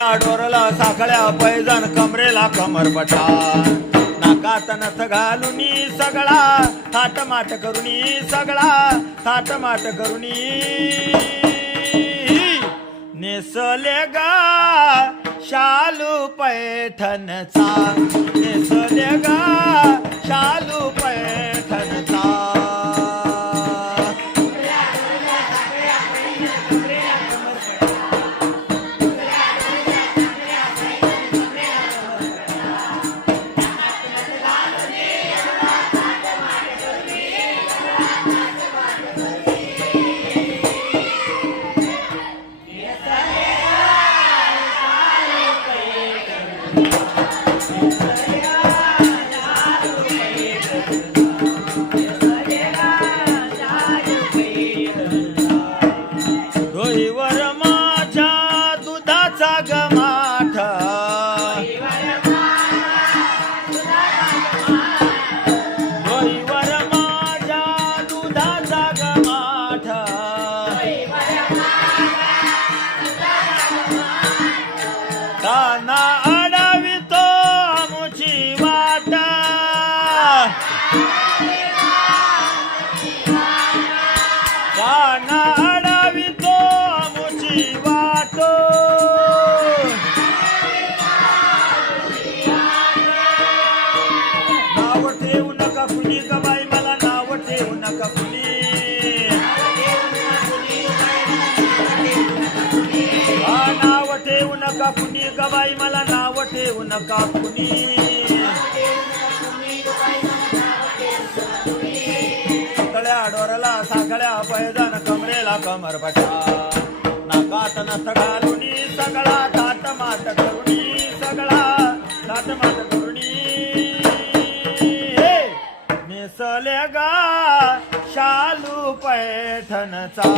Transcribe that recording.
डोरला साखळ्या पैजण कमरेला कमर पठाण नाकात नथ घालुनी सगळा थाटमाट करुनी सगळा थाटमाट करुनी नेसले गा शालू पैठणचा नेसले गा शालू पैठणचा डोईवर माझ्या दुधाचा गमाठ डोईवर माझ्या दुधाचा गमाठ काना अडवितो आमुची वाट काना अडवितो आमुची वाट नाव ठेवू नका कुणी ग बाई मला नाव ठेवू नका कुणी नाव ठेवू नका कुणी ग बाई मला नाव ठेवू नका कुणी तळ्या डोरला साखळ्या पैजण कमरेला कमर पठा नाकात नथ घालुनी सगळा थाटमाट करुणी सगळा थाटमाट करुणी नेसले गा शालू पैठणचा